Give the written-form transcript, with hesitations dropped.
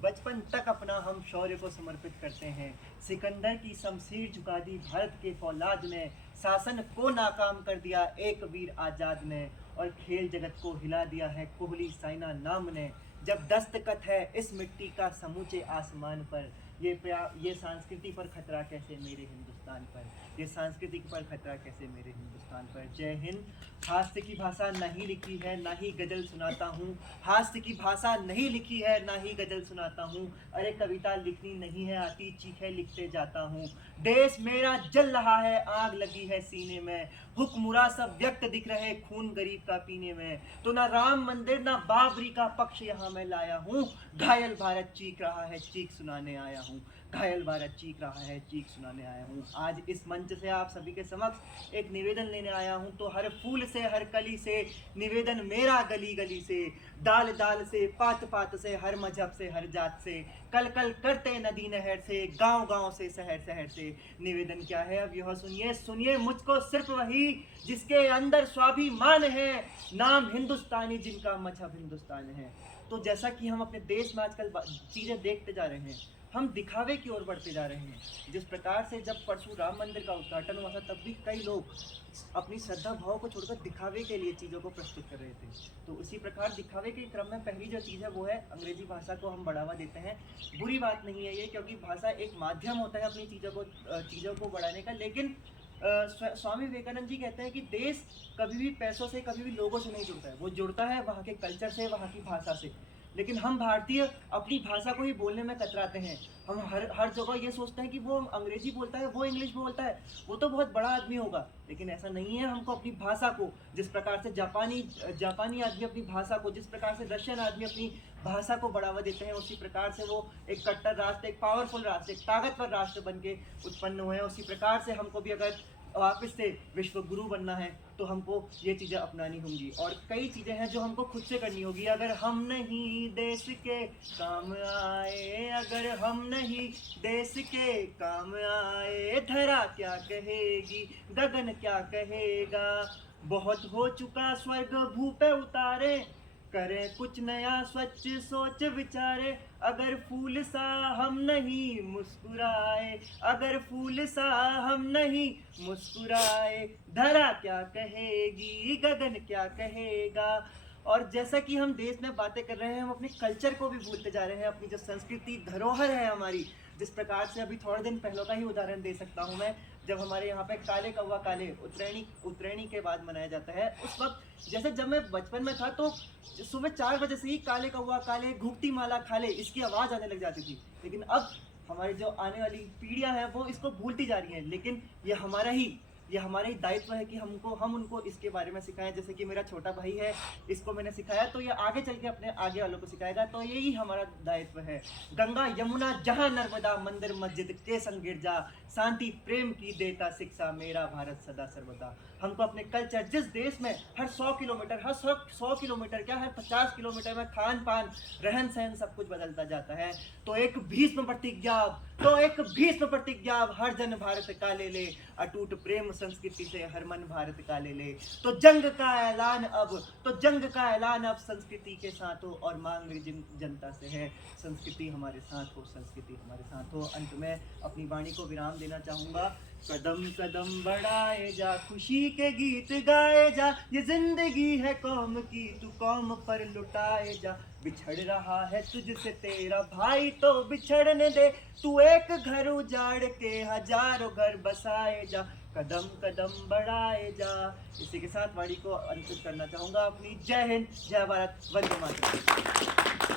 बचपन तक अपना हम शौर्य को समर्पित करते हैं। सिकंदर की शमशीर झुका दी भारत के फौलाद ने, शासन को नाकाम कर दिया एक वीर आजाद ने, और खेल जगत को हिला दिया है कोहली साइना नाम ने। जब दस्तखत है इस मिट्टी का समूचे आसमान पर, ये संस्कृति पर खतरा कैसे मेरे हिंदुस्तान पर, ये संस्कृति पर खतरा कैसे मेरे हिंदुस्तान पर। जय हिंद। हास्य की भाषा नहीं लिखी है ना ही गजल सुनाता हूँ, हास्य की भाषा नहीं लिखी है ना ही गजल सुनाता हूँ। अरे कविता लिखनी नहीं है आती, चीखे लिखते जाता हूँ। देश मेरा जल रहा है, आग लगी है सीने में, हुक्मुरा सब व्यक्त दिख रहे खून गरीब का पीने में। तो ना राम मंदिर ना बाबरी का पक्ष यहाँ मैं लाया हूँ, घायल भारत चीख रहा है चीख सुनाने आया हूँ, घायल भारत चीख रहा है चीख सुनाने आया हूँ। आज इस मंच से आप सभी के समक्ष एक निवेदन लेने आया हूँ। तो हर फूल से हर कली से निवेदन मेरा, गली गली से, दाल दाल से, पात पात से, हर मजहब से, हर जात से, कल कल करते नदी नहर से, गांव गांव से, शहर शहर से। निवेदन क्या है अब यह सुनिए, सुनिए मुझको सिर्फ वही जिसके अंदर स्वाभिमान है, नाम हिंदुस्तानी जिनका मजहब हिंदुस्तान है। तो जैसा कि हम अपने देश में आजकल चीज़ें देखते जा रहे हैं, हम दिखावे की ओर बढ़ते जा रहे हैं। जिस प्रकार से जब परसों राम मंदिर का उद्घाटन हुआ था, तब भी कई लोग अपनी श्रद्धा भाव को छोड़कर दिखावे के लिए चीज़ों को प्रस्तुत कर रहे थे। तो उसी प्रकार दिखावे के क्रम में पहली जो चीज़ है वो है अंग्रेजी भाषा को हम बढ़ावा देते हैं। बुरी बात नहीं है ये, क्योंकि भाषा एक माध्यम होता है अपनी चीज़ों को बढ़ाने का। लेकिन स्वामी विवेकानंद जी कहते हैं कि देश कभी भी पैसों से, कभी भी लोगों से नहीं जुड़ता है, वो जुड़ता है वहाँ के कल्चर से, वहाँ की भाषा से। लेकिन हम भारतीय अपनी भाषा को ही बोलने में कतराते हैं। हम हर जगह ये सोचते हैं कि वो अंग्रेजी बोलता है, वो इंग्लिश बोलता है, वो तो बहुत बड़ा आदमी होगा। लेकिन ऐसा नहीं है। हमको अपनी भाषा को, जिस प्रकार से जापानी आदमी अपनी भाषा को, जिस प्रकार से रशियन आदमी अपनी भाषा को बढ़ावा देते हैं, उसी प्रकार से वो एक कट्टर राष्ट्र, एक पावरफुल राष्ट्र, एक ताकतवर राष्ट्र बन के उत्पन्न हुए हैं। उसी प्रकार से हमको भी अगर वापस से विश्व गुरु बनना है तो हमको ये चीज़ें अपनानी होंगी। और कई चीज़ें हैं जो हमको खुद से करनी होगी। अगर हम नहीं देश के काम आए, अगर हम नहीं देश के काम आए, धरा क्या कहेगी, गगन क्या कहेगा। बहुत हो चुका स्वर्ग भू पे उतारे, करें कुछ नया स्वच्छ सोच विचारे। अगर फूल सा हम नहीं मुस्कुराए, अगर फूल सा हम नहीं मुस्कुराए, धरा क्या कहेगी, गगन क्या कहेगा। और जैसा कि हम देश में बातें कर रहे हैं, हम अपने कल्चर को भी भूलते जा रहे हैं, अपनी जो संस्कृति धरोहर है हमारी। जिस प्रकार से अभी थोड़े दिन पहले का ही उदाहरण दे सकता हूँ मैं, जब हमारे यहाँ पे काले कौवा काले उत्तरायणी के बाद मनाया जाता है। उस वक्त जैसे जब मैं बचपन में था तो सुबह 4 बजे से ही काले कौवा काले घुघती माला खाले इसकी आवाज़ आने लग जाती थी। लेकिन अब हमारी जो आने वाली पीढ़ियां हैं वो इसको भूलती जा रही हैं। लेकिन ये हमारा ही दायित्व है कि हम उनको इसके बारे में सिखाएं। जैसे कि मेरा छोटा भाई है, इसको मैंने सिखाया, तो ये आगे चल के अपने आगे वालों को सिखाएगा। तो यही हमारा दायित्व है। गंगा यमुना जहां नर्मदा, मंदिर मस्जिद के संग गिरजा, शांति प्रेम की देता शिक्षा, मेरा भारत सदा सर्वदा। हमको अपने कल्चर, जिस देश में हर 100 किलोमीटर, हर 100 किलोमीटर क्या, हर 50 किलोमीटर में खान पान, रहन सहन सब कुछ बदलता जाता है। तो एक भीष्म प्रतिज्ञा, हर जन भारत का ले ले, अटूट प्रेम संस्कृति से हर मन भारत का ले ले। तो जंग का ऐलान अब संस्कृति के साथ हो, और मांग जनता से है, संस्कृति हमारे साथ हो, संस्कृति हमारे साथ हो। अंत में अपनी वाणी को विराम देना चाहूँगा। कदम कदम बढ़ाए जा, खुशी के गीत गाए जा, ये जिंदगी है कौम की, तू कौम पर लुटाए जा। बिछड़ रहा है तुझसे तेरा भाई तो बिछड़ने दे, तू एक घर उजाड़ के हजारों घर बसाए जा। कदम कदम बढ़ाए जा। इसी के साथ वाणी को अंकित करना चाहूँगा अपनी। जय हिंद, जय भारत, वंदे मातरम।